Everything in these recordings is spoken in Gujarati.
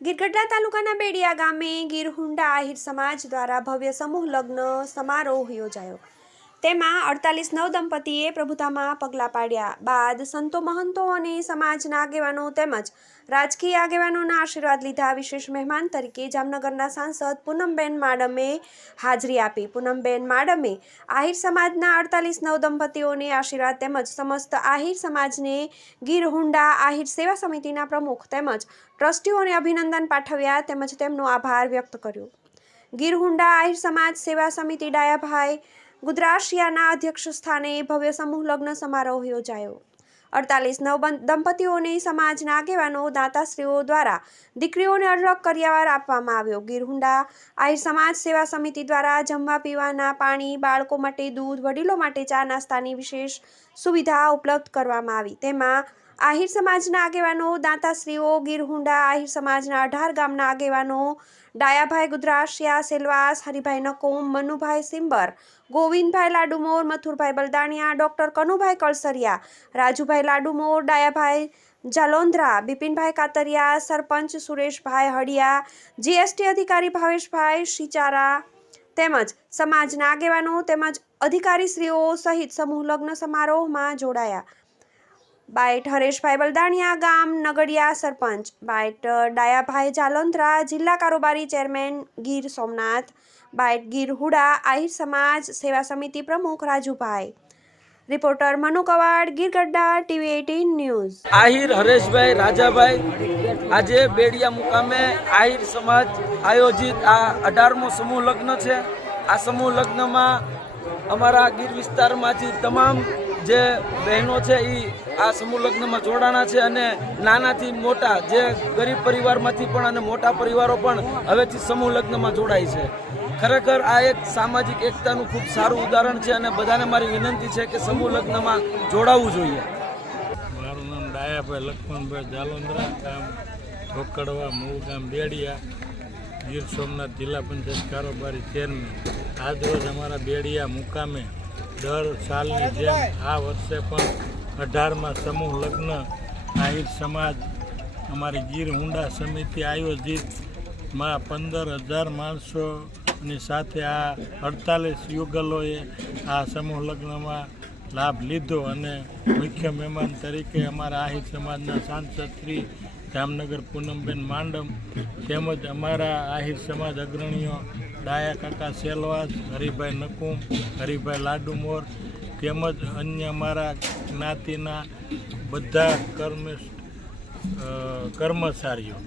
ગીરગઢડા તાલુકાના બેડિયા ગામે ગીર હુંડા આહિર સમાજ દ્વારા ભવ્ય સમૂહ લગ્ન સમારોહ યોજાયો। તેમાં 48 નવદંપતીએ પ્રભુતામાં પગલાં પાડ્યા બાદ સંતો મહંતો અને સમાજના આગેવાનો તેમજ રાજકીય આગેવાનોના આશીર્વાદ લીધા। વિશેષ મહેમાન તરીકે જામનગરના સાંસદ પૂનમબેન માડમે હાજરી આપી। પૂનમબેન માડમે આહિર સમાજના 48 નવદંપતીઓને આશીર્વાદ તેમજ સમસ્ત આહિર સમાજને ગીર હુંડા આહિર સેવા સમિતિના પ્રમુખ તેમજ ટ્રસ્ટીઓને અભિનંદન પાઠવ્યા તેમજ તેમનો આભાર વ્યક્ત કર્યો। ગીર હુંડા આહિર સમાજ સેવા સમિતિ ડાયાભાઈ ગુદરાશિયાના અધ્યક્ષ સ્થાને ભવ્ય સમૂહ લગ્ન સમારોહ યોજાયો। 48 નવદંપતીઓને સમાજના આગેવાનો દાતાશ્રીઓ દ્વારા દીકરીઓને અઢળક કરિયાવર આપવામાં આવ્યો। ગીર હુંડા આહિર સમાજ સેવા સમિતિ દ્વારા જમવા પીવાના પાણી, બાળકો માટે દૂધ, વડીલો માટે ચા નાસ્તાની વિશેષ સુવિધા ઉપલબ્ધ કરવામાં આવી। તેમાં આહિર સમાજના આગેવાનો દાતાશ્રીઓ, ગીર હુંડા આહિર સમાજના 18 ગામના આગેવાનો ડાયાભાઈ ગુદરાશિયા, સેલવાસ, હરિભાઈ નકુમ, મનુભાઈ સિંબર, ગોવિંદભાઈ લાડુમોર, મથુરભાઈ બલદાણિયા, ડોક્ટર કનુભાઈ કળસરિયા, રાજુભાઈ લાડુમોર, ડાયાભાઈ જાલોંધરા, બિપિનભાઈ કાતરિયા, સરપંચ સુરેશભાઈ હડિયા, જીએસટી અધિકારી ભાવેશભાઈ શિચારા તેમજ સમાજના આગેવાનો તેમજ અધિકારીશ્રીઓ સહિત સમૂહ લગ્ન સમારોહમાં જોડાયા। બાઇટ હરેશભાઈ બલદાણિયા, ગામ નગડિયા સરપંચ, બાઇટ ડાયાભાઈ જાલોંધરા, જિલ્લા કારોબારી ચેરમેન ગીર સોમનાથ, બાઇટ ગીર હુંડા આહિર સમાજ સેવા સમિતિ પ્રમુખ Rajubhai. Reporter Manu Kavad, Girgadhada, TV 18 news. Ahir Hareshbhai Rajabhai આજે બેડિયા મુકામે આહિર સમાજ આયોજિત આ 18મો સમૂહ લગ્ન છે। આ સમૂહ લગ્નમાં અમારા ગીર વિસ્તારમાંથી તમામ જે બહેનો છે એ આ સમૂહ લગ્નમાં જોડાણા છે અને નાનાથી મોટા જે ગરીબ પરિવારમાંથી પણ અને મોટા પરિવારો પણ હવેથી સમૂહ લગ્નમાં જોડાય છે। ખરેખર આ એક સામાજિક એકતાનું ખૂબ સારું ઉદાહરણ છે અને બધાને મારી વિનંતી છે કે સમૂહ લગ્નમાં જોડાવવું જોઈએ। મારું નામ ડાયાભાઈ લક્ષ્મણભાઈ જાલોંધરા, ગામ ઢોકડવા, મૂળ ગામ બેડિયા, ગીર સોમનાથ જિલ્લા પંચાયત કારોબારી ચેરમેન। આજરોજ અમારા બેડિયા મુકામે દર સાલની જેમ આ વર્ષે પણ 18મા સમૂહ લગ્ન આહિર સમાજ અમારી ગીર હુંડા સમિતિ આયોજિત માં 15,000 માણસોની સાથે આ 48 યુગલોએ આ સમૂહ લગ્નમાં લાભ લીધો અને મુખ્ય મહેમાન તરીકે અમારા આહિર સમાજના સાંસદ શ્રી જામનગર પૂનમબેન માડમ તેમજ અમારા આહિર સમાજ અગ્રણીઓ ડાયા કાકા સેલવાસ, હરિભાઈ નકુમ, હરિભાઈ લાડુમોર તેમજ અન્ય અમારા જ્ઞાતિના બધા કર્મચારીઓ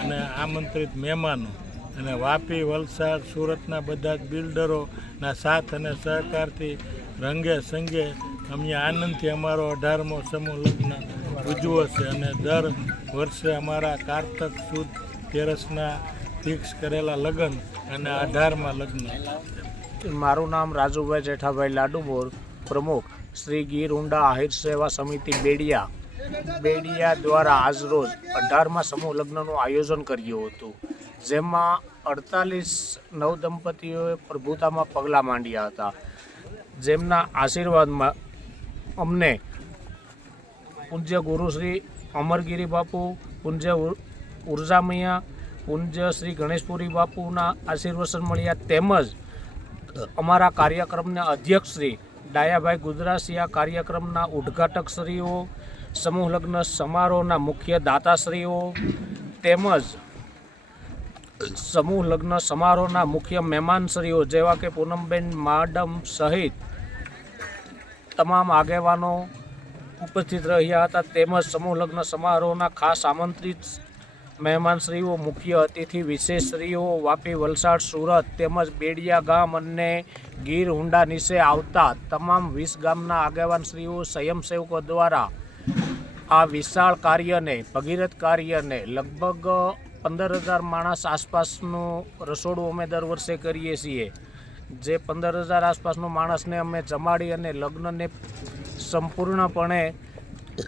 અને આમંત્રિત મહેમાનો અને વાપી, વલસાડ, સુરતના બધા જ બિલ્ડરોના સાથ અને સહકારથી રંગે સંગે અમે આનંદથી અમારો 18મો સમૂહ લગ્ન ઉજવો છે અને દર વર્ષે અમારા કારતક સુદ તેરસના ફિક્સ કરેલા લગ્ન અને 18મા લગ્ન। મારું નામ રાજુભાઈ જેઠાભાઈ લાડુમોર, પ્રમુખ શ્રી ગીર હુંડા આહિર સેવા સમિતિ બેડિયા દ્વારા આજરોજ 18મા સમૂહ લગ્નનું આયોજન કર્યું હતું, જેમાં 48 નવદંપતીઓએ પ્રભુતામાં પગલાં માંડ્યા હતા। જેમના આશીર્વાદમાં અમને પૂજ્ય ગુરુશ્રી અમરગીરી બાપુ, પૂજ્ય ઉર્જામૈયા, પૂજ્ય શ્રી ગણેશપુરી બાપુના આશીર્વચન મળ્યા તેમજ અમારા કાર્યક્રમના અધ્યક્ષ શ્રી ડાયાભાઈ ગુદરાશિયા, કાર્યક્રમના ઉદ્ઘાટકશ્રીઓ, સમૂહ લગ્ન સમારોહના મુખ્ય દાતાશ્રીઓ તેમજ સમૂહ લગ્ન સમારોહના મુખ્ય મહેમાનશ્રીઓ જેવા કે પૂનમબેન માડમ સહિત તમામ આગેવાનો ઉપસ્થિત રહ્યા હતા તેમજ સમૂહ લગ્ન સમારોહના ખાસ આમંત્રિત મહેમાનશ્રીઓ, મુખ્ય અતિથિ વિશેષશ્રીઓ વાપી, વલસાડ, સુરત તેમજ બેડિયા ગામ અને ગીર હુંડા નીચે આવતા તમામ 20 ગામના આગેવાનશ્રીઓ, સ્વયંસેવકો દ્વારા આ વિશાળ કાર્યને, ભગીરથ કાર્યને લગભગ 15,000 માણસ આસપાસનું રસોડું અમે દર વર્ષે કરીએ છીએ। જે 15,000 આસપાસનું માણસને અમે જમાડી અને લગ્નને સંપૂર્ણપણે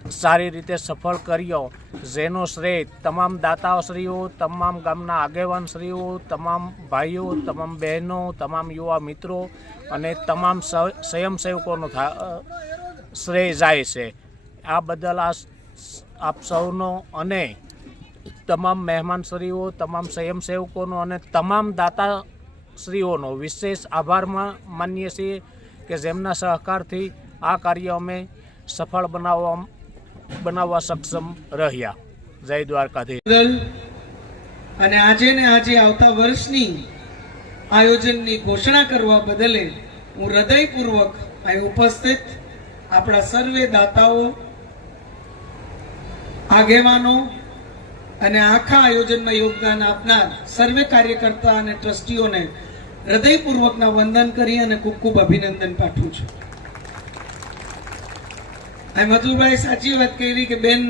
સારી રીતે સફળ કર્યો, જેનો શ્રેય તમામ દાતાશ્રીઓ, તમામ ગામના આગેવાનશ્રીઓ, તમામ ભાઈઓ, તમામ બહેનો, તમામ યુવા મિત્રો અને તમામ સ્વયંસેવકોનો શ્રેય જાય છે। આ બદલ આપ સૌનો અને તમામ મહેમાનશ્રીઓ, તમામ સ્વયંસેવકોનો અને તમામ દાતાશ્રીઓનો વિશેષ આભાર માનીએ છીએ કે જેમના સહકારથી આ કાર્ય અમે સફળ બનાવવા સક્ષમ રહ્યા. જય દ્વારકાધીશ. અને આજે ને આજે આવતા વર્ષની આયોજનની ઘોષણા કરવા બદલે હું હૃદયપૂર્વક અહીં ઉપસ્થિત આપણા સર્વે દાતાઓ, આગેવાનો અને આખા આયોજનમાં યોગદાન આપનાર સર્વે કાર્યકર્તા અને ટ્રસ્ટીઓને હૃદયપૂર્વકના વંદન કરી અને ખૂબ ખૂબ અભિનંદન પાઠવું છું. મધુભાઈ સાચી વાત કરી કે બેન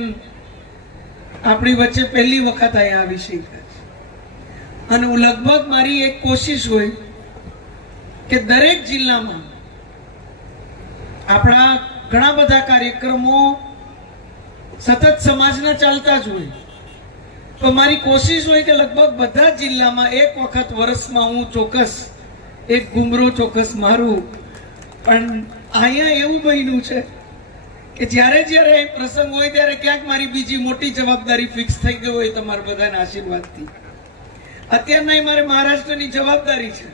આપણી વચ્ચે પહેલી વખત અહીંયા આવી છે અને હું લગભગ મારી એક કોશિશ હોય કે દરેક જિલ્લામાં આપણા ઘણા બધા કાર્યક્રમો સતત સમાજના ચાલતા જ હોય, તો મારી કોશિશ હોય કે લગભગ બધા જ જિલ્લામાં એક વખત વર્ષમાં હું ચોક્કસ એક ઘુમરો ચોક્કસ મારું. પણ અહીંયા એવું બન્યું છે કે જ્યારે પ્રસંગ હોય ત્યારે ક્યાંક મારી બીજી મોટી જવાબદારી ફિક્સ થઈ ગઈ હોય તમારા બધાના આશીર્વાદથી. અત્યારના મારે મહારાષ્ટ્રની જવાબદારી છે.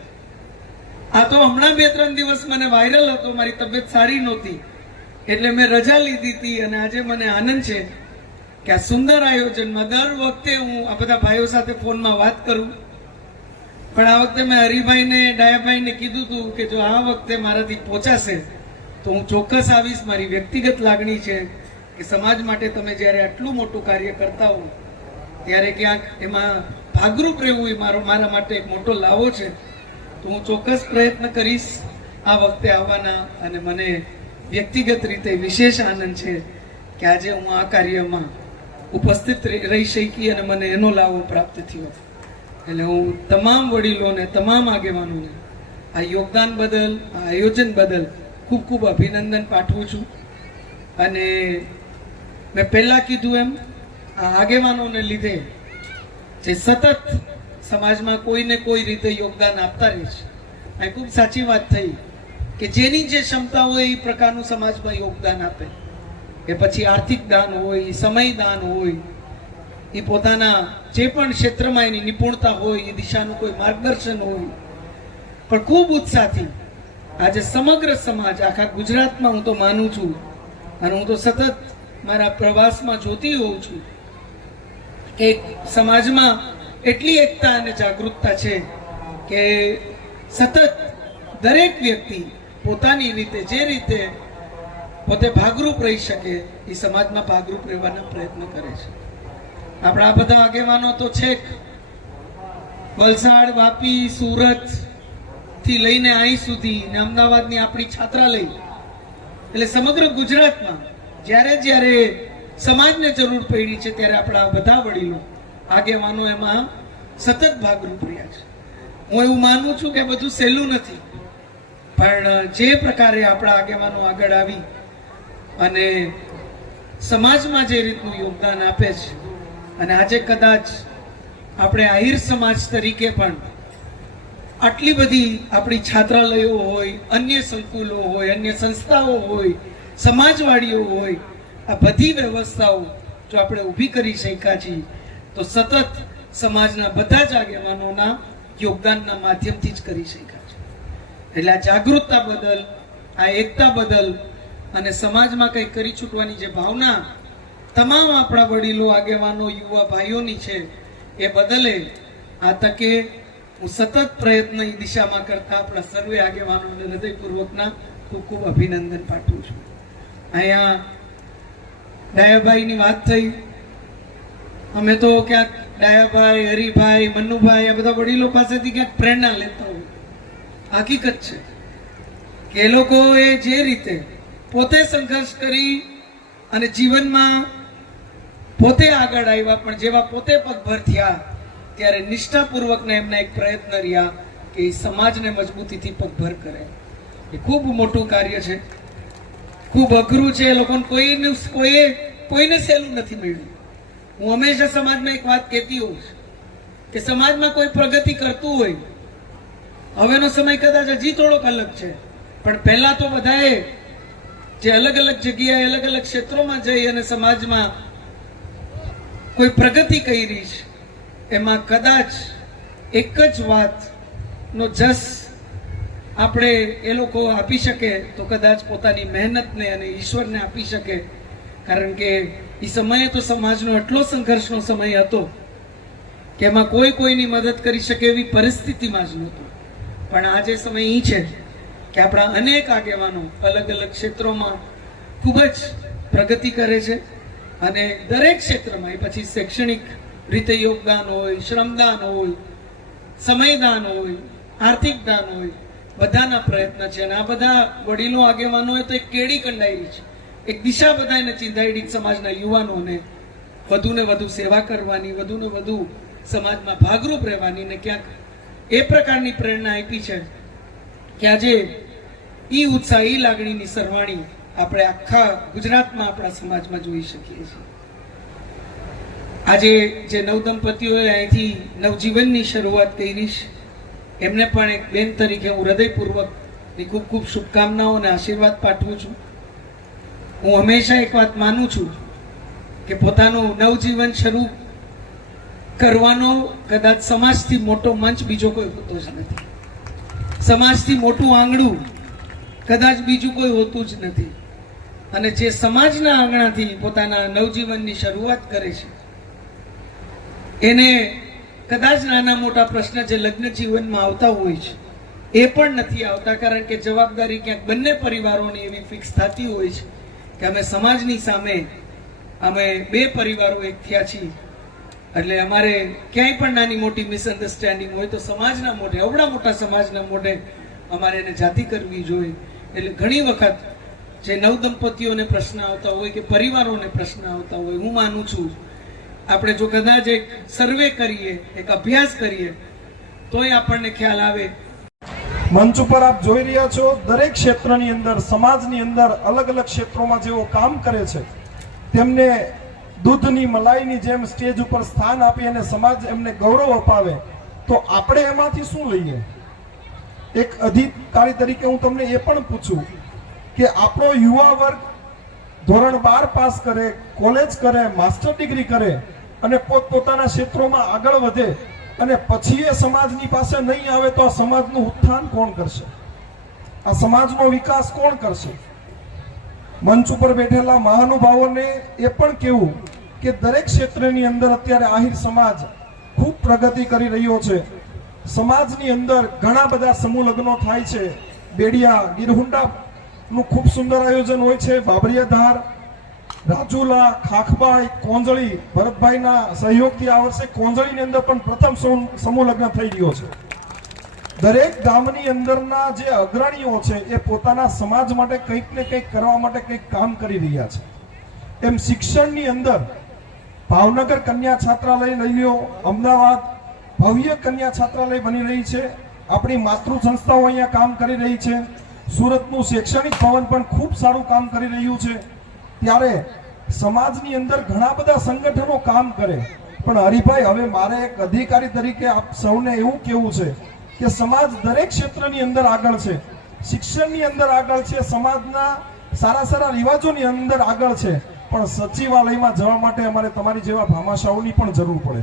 આ તો હમણાં 2-3 દિવસ મને વાયરલ હતો, મારી તબિયત સારી નહોતી એટલે મેં રજા લીધી હતી અને આજે મને આનંદ છે કે આ સુંદર આયોજનમાં દર વખતે હું આ બધા ભાઈઓ સાથે ફોનમાં વાત કરું, પણ આ વખતે મેં હરિભાઈને, ડાયાભાઈને કીધું હતું કે જો આ વખતે મારાથી પહોંચાશે તો હું ચોક્કસ આવીશ. મારી વ્યક્તિગત લાગણી છે કે સમાજ માટે તમે જ્યારે આટલું મોટું કાર્ય કરતા હો ત્યારે ક્યાંક એમાં ભાગરૂપ રહેવું એ મારા માટે એક મોટો લાવો છે. તો હું ચોક્કસ પ્રયત્ન કરીશ આ વખતે આવવાના. અને મને વ્યક્તિગત રીતે વિશેષ આનંદ છે કે આજે હું આ કાર્યમાં ઉપસ્થિત રહી શકી અને મને એનો લાવો પ્રાપ્ત થયો. એટલે હું તમામ વડીલોને, તમામ આગેવાનોને આ યોગદાન બદલ, આ આયોજન બદલ ખૂબ ખૂબ અભિનંદન પાઠવું છું. અને મેં પહેલા કીધું એમ આ આગેવાનોને લીધે જે સતત સમાજમાં કોઈને કોઈ રીતે યોગદાન આપતા રહે છે. આ ખૂબ સાચી વાત થઈ કે જેની જે ક્ષમતા હોય એ પ્રકારનું સમાજમાં યોગદાન આપે, કે પછી આર્થિક દાન હોય, સમય દાન હોય, એ પોતાના જે પણ ક્ષેત્રમાં એની નિપુણતા હોય, એ દિશાનું કોઈ માર્ગદર્શન હોય, પણ ખૂબ ઉત્સાહથી આજે સમગ્ર સમાજ આખા ગુજરાતમાં હું તો માનું છું અને હું તો સતત મારા પ્રવાસમાં જોતી હોઉં છું કે સમાજમાં એટલી એકતા અને જાગૃતતા છે કે સતત દરેક વ્યક્તિ પોતાની રીતે જે રીતે પોતે ભાગરૂપ રહી શકે એ સમાજમાં ભાગરૂપ રહેવાના પ્રયત્ન કરે છે. આપણા બધા આગેવાનો તો છેક વલસાડ, વાપી, સુરત થી લઈને અહીં સુધી ને અમદાવાદની આપણી છાત્રાલય, એટલે સમગ્ર ગુજરાતમાં જ્યારે સમાજને જરૂર પડી છે ત્યારે આપણા બધા વડીલો, આગેવાનો એમાં સતત ભાગરૂપ રહ્યા છે. હું એવું માનું છું કે બધું સહેલું નથી, પણ જે પ્રકારે આપણા આગેવાનો આગળ આવી અને સમાજમાં જે રીતનું યોગદાન આપે છે, અને આજે કદાચ આપણે આહિર સમાજ તરીકે પણ આટલી બધી આપણી છાત્રાલયો હોય, અન્ય સંકુલો હોય, અન્ય સંસ્થાઓ હોય, સમાજવાડીઓ હોય, આ બધી વ્યવસ્થાઓ જો આપણે ઊભી કરી શક્યા છીએ તો સતત સમાજના બધા જ આગેવાનોના યોગદાનના માધ્યમથી જ કરી શક્યા છે. એટલે આ જાગૃતતા બદલ, આ એકતા બદલ અને સમાજમાં કંઈ કરી છૂટવાની જે ભાવના તમામ આપણા વડીલો, આગેવાનો, યુવા ભાઈઓની છે એ બદલે આ તકે હું સતત પ્રયત્ન એ દિશામાં કરતા આપણા સર્વે આગેવાનોને હૃદયપૂર્વકના ખૂબ ખૂબ અભિનંદન પાઠવું છું. અહીંયા ડાયાભાઈની વાત થઈ, અમે તો ક્યાંક ડાયાભાઈ, હરિભાઈ, મન્નુભાઈ, આ બધા વડીલો પાસેથી ક્યાંક પ્રેરણા લેતા હોય. હકીકત છે કે એ લોકોએ જે રીતે પોતે સંઘર્ષ કરી અને જીવનમાં પોતે આગળ આવ્યા, પણ જેવા પોતે પગભર થયા ત્યારે નિષ્ઠાપૂર્વકના એમના એક પ્રયત્ન રહ્યા કે એ સમાજને મજબૂતીથી પગભર કરે. એ ખૂબ મોટું કાર્ય છે, ખૂબ અઘરું છે. એ લોકોને કોઈને સહેલું નથી મળ્યું. હું હંમેશા સમાજમાં એક વાત કહેતી હોઉં કે સમાજમાં કોઈ પ્રગતિ કરતું હોય, હવેનો સમય કદાચ હજી થોડોક અલગ છે, પણ પહેલા તો બધાએ જે અલગ અલગ જગ્યાએ, અલગ અલગ ક્ષેત્રોમાં જઈ અને સમાજમાં કોઈ પ્રગતિ કરી છે, એમાં કદાચ એક જ વાતનો જસ આપણે એ લોકો આપી શકે તો કદાચ પોતાની મહેનતને અને ઈશ્વરને આપી શકે. કારણ કે એ સમયે તો સમાજનો એટલો સંઘર્ષનો સમય હતો કે એમાં કોઈ કોઈની મદદ કરી શકે એવી પરિસ્થિતિમાં જ નહોતું. પણ આજે સમય એ છે કે આપણા અનેક આગેવાનો અલગ અલગ ક્ષેત્રોમાં ખૂબ જ પ્રગતિ કરે છે અને દરેક ક્ષેત્રમાં, એ પછી શૈક્ષણિક રીતે યોગદાન હોય, શ્રમદાન હોય, સમયદાન હોય, આર્થિક દાન હોય, બધાના પ્રયત્ન છે. અને આ બધા વડીલો આગેવાનોએ તો એક કેડી કંડાયેલી છે, એક દિશા બધાને ચિંધાયેલી સમાજના યુવાનોને વધુને વધુ સેવા કરવાની, વધુને વધુ સમાજમાં ભાગરૂપ રહેવાની, ને ક્યાંક એ પ્રકારની પ્રેરણા આપી છે કે આજે ઈ ઉત્સાહ, ઈ લાગણીની સરવાણી આપણે આખા ગુજરાતમાં આપણા સમાજમાં જોઈ શકીએ છીએ. આજે જે નવદંપતીઓએ અહીંથી નવજીવનની શરૂઆત કરી છે, એમને પણ એક બેન તરીકે હું હૃદયપૂર્વકની ખૂબ ખૂબ શુભકામનાઓ અને આશીર્વાદ પાઠવું છું. હું હંમેશા એક વાત માનું છું કે પોતાનું નવજીવન શરૂ કરવાનો કદાચ સમાજથી મોટો મંચ બીજો કોઈ હોતો જ નથી. સમાજથી મોટું આંગણું કદાચ બીજું કોઈ હોતું જ નથી. અને જે સમાજના આંગણાથી પોતાના નવજીવનની શરૂઆત કરે છે એને કદાચ નાના મોટા પ્રશ્ન જે લગ્ન જીવનમાં આવતા હોય છે એ પણ નથી આવતા. કારણ કે જવાબદારી ક્યાંક બંને પરિવારોની એવી ફિક્સ થતી હોય છે કે અમે સમાજની સામે અમે બે પરિવારો એક થયા છીએ, એટલે અમારે ક્યાંય પણ નાની મોટી મિસઅન્ડરસ્ટેન્ડિંગ હોય તો સમાજના મોઢે, અવડા મોટા સમાજના મોઢે અમારે એને જાતિ કરવી જોઈએ. એટલે ઘણી વખત જે નવદંપતીઓને પ્રશ્ન આવતા હોય કે પરિવારોને પ્રશ્ન આવતા હોય, હું માનું છું આપણે જો કદાચ એક સર્વે કરીએ, એક અભ્યાસ કરીએ, તોય આપણને ખ્યાલ આવે. મંચ ઉપર આપ જોઈ રહ્યા છો, દરેક ક્ષેત્રની અંદર, સમાજની અંદર અલગ અલગ ક્ષેત્રોમાં જેઓ કામ કરે છે તેમને દૂધની મલાઈની જેમ સ્ટેજ ઉપર સ્થાન આપી અને સમાજ એમને ગૌરવ અપાવે, તો આપણે એમાંથી શું લઈએ? એક અધિકારી તરીકે હું તમને એ પણ પૂછું કે આપણો યુવા વર્ગ ધોરણ 12 પાસ કરે, કોલેજ કરે, માસ્ટર ડિગ્રી કરે અને પોતપોતાના ક્ષેત્રોમાં આગળ વધે અને પછી એ સમાજની પાસે નહીં આવે તો આ સમાજનું ઉત્થાન કોણ કરશે? આ સમાજનો વિકાસ કોણ કરશે? મંચ ઉપર બેઠેલા મહાનુભાવોને એ પણ કહેવું કે દરેક ક્ષેત્રની અંદર અત્યારે આહિર સમાજ ખૂબ પ્રગતિ કરી રહ્યો છે. સમાજની અંદર ઘણા બધા સમૂહ લગ્નો થાય છે. બેડિયા, ગીરહુંડાનું ખૂબ સુંદર આયોજન હોય છે. બાબરિયાધાર, રાજુલા, ખાખબાઈ, કોંજળી, ભરતભાઈના સહયોગથી આ વર્ષે કોંજળીની અંદર પણ પ્રથમ સમૂહ લગ્ન થઈ રહ્યો છે. દરેક ગામની અંદરના જે અગ્રણીઓ છે એ પોતાના સમાજ માટે કંઈક ને કંઈક કરવા માટે કંઈક કામ કરી રહ્યા છે. એમ શિક્ષણની અંદર ભાવનગર કન્યા છાત્રાલય લઈ લ્યો, અમદાવાદ ભવ્ય કન્યા છાત્રાલય બની રહી છે. આપણી માતૃ સંસ્થાઓ અહીંયા કામ કરી રહી છે. સુરતનું શૈક્ષણિક ભવન પણ ખૂબ સારું કામ કરી રહ્યું છે. ત્યારે સમાજની અંદર ઘણા બધા સંગઠનો કામ કરે, પણ હરિભાઈ હવે મારે એક અધિકારી તરીકે આપ સૌને એવું કહેવું છે કે સમાજ દરેક ક્ષેત્રની અંદર આગળ છે, શિક્ષણની અંદર આગળ છે, સમાજના સારા સારા રિવાજોની અંદર આગળ છે, પણ સચિવાલયમાં જવા માટે અમારે તમારી જેવા ભામાશાઓની પણ જરૂર પડે.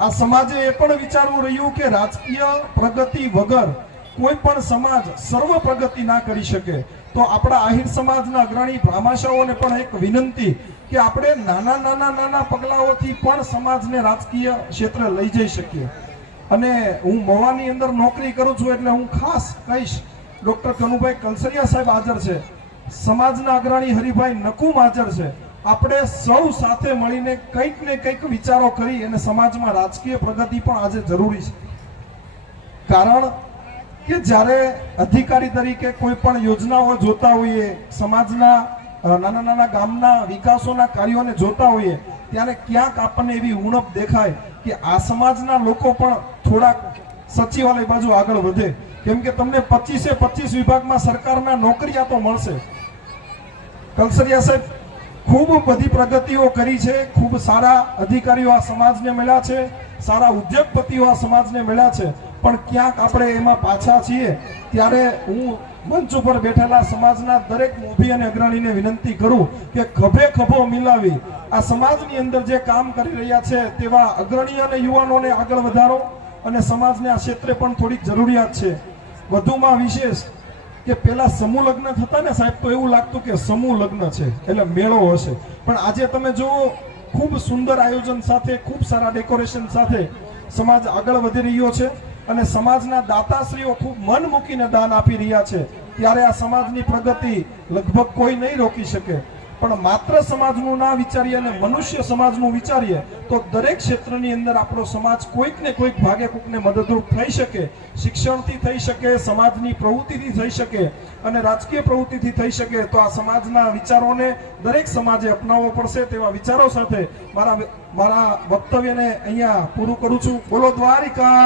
આ સમાજે એ પણ વિચારવું રહ્યું કે રાજકીય પ્રગતિ વગર કોઈ પણ સમાજ સર્વ પ્રગતિ ના કરી શકે. તો આપણા આહિર સમાજના અગ્રણી ભામાશાઓને પણ એક વિનંતી કે આપણે નાના પગલાઓથી પણ સમાજને રાજકીય ક્ષેત્રે લઈ જઈ શકીએ. અને હું મવાની અંદર નોકરી કરું છું એટલે હું ખાસ કહીશ, ડોક્ટર કનુભાઈ કલસરિયા સાહેબ હાજર છે, સમાજના અગ્રણી હરિભાઈ નકુમ હાજર છે. આપણે સૌ સાથે મળીને કંઈક ને કંઈક વિચારો કરી અને સમાજમાં રાજકીય પ્રગતિ પણ આજે જરૂરી છે. કારણ કે જ્યારે અધિકારી તરીકે કોઈ પણ યોજનાઓ જોતા હોઈએ, સમાજના નાના ગામના વિકાસોના કાર્યોને જોતા હોઈએ, ત્યારે ક્યાંક આપણને એવી ઉણપ દેખાય કે આ સમાજના લોકો પણ થોડાક સચિવાલય બાજુ આગળ વધે. કેમ કે તમને 25 વિભાગમાં સરકારના નોકરિયાતો મળશે. કલસરિયા સાહેબ ખૂબ બધી પ્રગતિઓ કરી છે, ખૂબ સારા અધિકારીઓ આ સમાજને મળ્યા છે, સારા ઉદ્યોગપતિઓ આ સમાજને મળ્યા છે, પણ ક્યાંક આપણે એમાં પાછા છીએ. ત્યારે હું મંચ ઉપર બેઠેલા સમાજના દરેક મોભી અને અગ્રણીને વિનંતી કરું કે ખભે ખભો મિલાવી આ સમાજની અંદર જે કામ કરી રહ્યા છે તેવા અગ્રણી અને યુવાનોને આગળ વધારો અને સમાજને આ ક્ષેત્રે પણ થોડીક જરૂરિયાત છે. વધુમાં વિશેષ કે પેલા સમૂહ લગ્ન થતા ને સાહેબ તો એવું લાગતું કે સમૂહ લગ્ન છે એટલે મેળો હશે, પણ આજે તમે જુઓ ખૂબ સુંદર આયોજન સાથે ખૂબ સારા ડેકોરેશન સાથે સમાજ આગળ વધી રહ્યો છે અને સમાજના દાતાશ્રીઓ ખૂબ મન મૂકીને દાન આપી રહ્યા છે. ત્યારે આ સમાજની પ્રગતિ લગભગ કોઈ નહીં રોકી શકે. પણ માત્ર સમાજનું ના વિચારીએ અને મનુષ્ય સમાજનું વિચારીએ તો દરેક ક્ષેત્રની અંદર આપણો સમાજ કોઈક ને કોઈક ભાગે કોઈકને મદદરૂપ થઈ શકે. શિક્ષણથી થઈ શકે, સમાજની પ્રવૃત્તિથી થઈ શકે અને રાજકીય પ્રવૃત્તિથી થઈ શકે. તો આ સમાજના વિચારોને દરેક સમાજે અપનાવવો પડશે. તેવા વિચારો સાથે મારા વક્તવ્યને અહીંયા પૂરું કરું છું. બોલો દ્વારિકા.